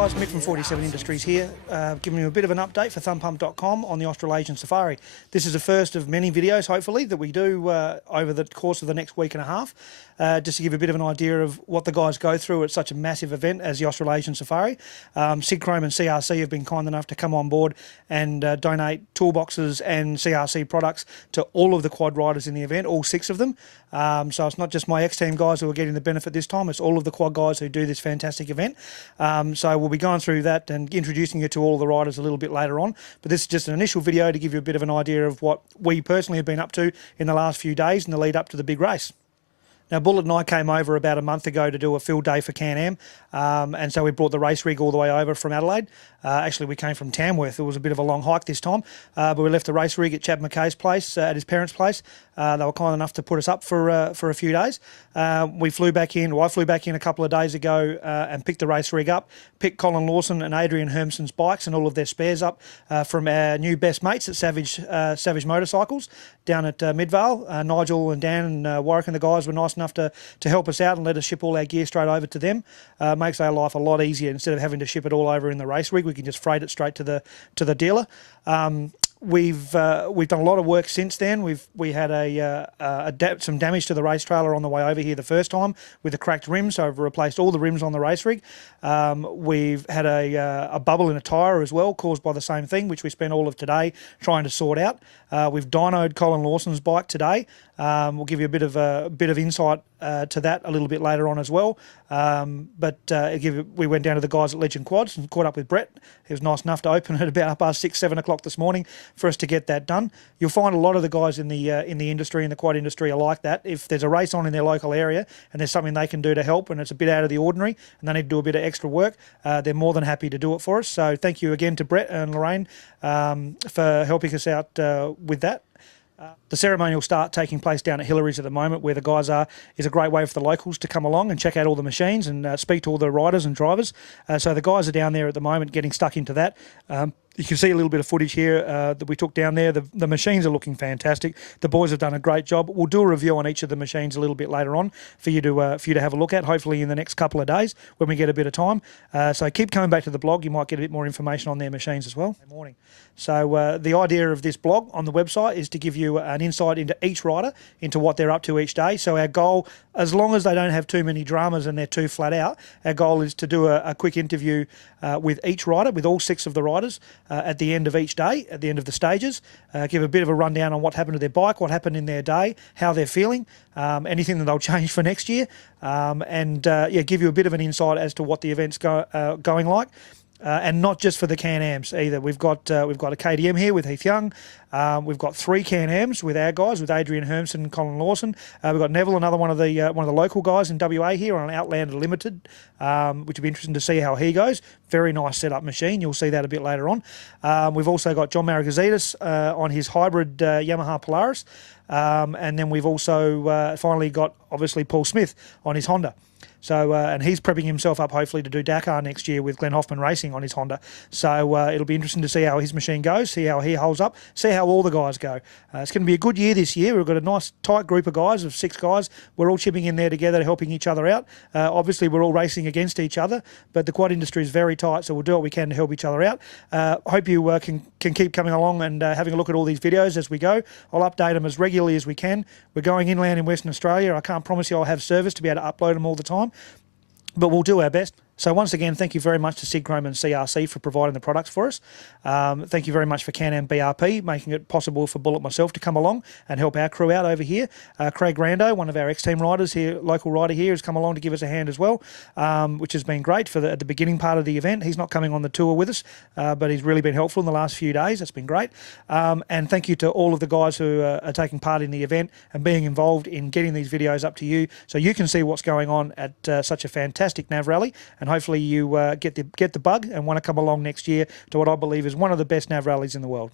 guys, Mick from 47 Industries here, giving you a bit of an update for thumbpump.com on the Australasian Safari. This is the first of many videos, hopefully, that we do over the course of the next week and a half, just to give a bit of an idea of what the guys go through at such a massive event as the Australasian Safari. Sig Chrome and CRC have been kind enough to come on board and donate toolboxes and CRC products to all of the quad riders in the event, all 6 of them. So it's not just my X-Team guys who are getting the benefit this time, it's all of the quad guys who do this fantastic event. So we'll be going through that and introducing you to all the riders a little bit later on. But this is just an initial video to give you a bit of an idea of what we personally have been up to in the last few days in the lead up to the big race. Now, Bullet and I came over about a month ago to do a field day for Can-Am, and so we brought the race rig all the way over from Adelaide. Actually, we came from Tamworth. It was a bit of a long hike this time, but we left the race rig at Chad McKay's place, at his parents' place. They were kind enough to put us up for a few days. We flew back in, I flew back in a couple of days ago and picked the race rig up, picked Colin Lawson and Adrian Hermson's bikes and all of their spares up from our new best mates at Savage Motorcycles down at Midvale. Nigel and Dan and Warwick and the guys were nice enough to help us out and let us ship all our gear straight over to them. Makes our life a lot easier. Instead of having to ship it all over in the race rig, we can just freight it straight to the dealer. We've done a lot of work since then. We had some damage to the race trailer on the way over here the first time with the cracked rims, so I've replaced all the rims on the race rig. We've had a bubble in a tyre as well, caused by the same thing, which we spent all of today trying to sort out. We've dynoed Colin Lawson's bike today. We'll give you a bit of insight to that a little bit later on as well. We went down to the guys at Legend Quads and caught up with Brett. He was nice enough to open at about 6-7 o'clock this morning for us to get that done. You'll find a lot of the guys in the industry, in the quad industry, are like that. If there's a race on in their local area and there's something they can do to help and it's a bit out of the ordinary and they need to do a bit of extra work, they're more than happy to do it for us. So thank you again to Brett and Lorraine for helping us out with that. The ceremony will start taking place down at Hillary's at the moment, where the guys are. Is a great way for the locals to come along and check out all the machines and speak to all the riders and drivers. So the guys are down there at the moment getting stuck into that. You can see a little bit of footage here that we took down there. The machines are looking fantastic. The boys have done a great job. We'll do a review on each of the machines a little bit later on for you to have a look at, hopefully in the next couple of days when we get a bit of time. So keep coming back to the blog. You might get a bit more information on their machines as well. Morning. So the idea of this blog on the website is to give you an insight into each rider, into what they're up to each day. So our goal, as long as they don't have too many dramas and they're too flat out, our goal is to do a quick interview with each rider, with all 6 of the riders, at the end of each day, at the end of the stages, give a bit of a rundown on what happened to their bike, what happened in their day, how they're feeling, anything that they'll change for next year, and give you a bit of an insight as to what the event's going like. And not just for the Can-Ams either. We've got a KTM here with Heath Young. We've got 3 Can-Ams with our guys, with Adrian Hermson and Colin Lawson. We've got Neville, another one of the local guys in WA here on an Outlander Limited, which will be interesting to see how he goes. Very nice setup machine. You'll see that a bit later on. We've also got John Maragazitis on his hybrid Yamaha Polaris. And then we've also finally got, obviously, Paul Smith on his Honda. So, and he's prepping himself up hopefully to do Dakar next year with Glenn Hoffman Racing on his Honda. So it'll be interesting to see how his machine goes, see how he holds up, see how all the guys go. It's going to be a good year this year. We've got a nice tight group of guys, of 6 guys. We're all chipping in there together, helping each other out. Obviously, we're all racing against each other, but the quad industry is very tight, so we'll do what we can to help each other out. Hope you can keep coming along and having a look at all these videos as we go. I'll update them as regularly as we can. We're going inland in Western Australia. I can't promise you I'll have service to be able to upload them all the time, but we'll do our best. So once again, thank you very much to Sig Chrome and CRC for providing the products for us. Thank you very much for Can-Am BRP, making it possible for Bullet myself to come along and help our crew out over here. Craig Rando, one of our X-Team riders here, local rider here, has come along to give us a hand as well, which has been great for at the beginning part of the event. He's not coming on the tour with us, but he's really been helpful in the last few days. That's been great. And thank you to all of the guys who are taking part in the event and being involved in getting these videos up to you so you can see what's going on at such a fantastic nav rally. And hopefully you get the bug and want to come along next year to what I believe is one of the best nav rallies in the world.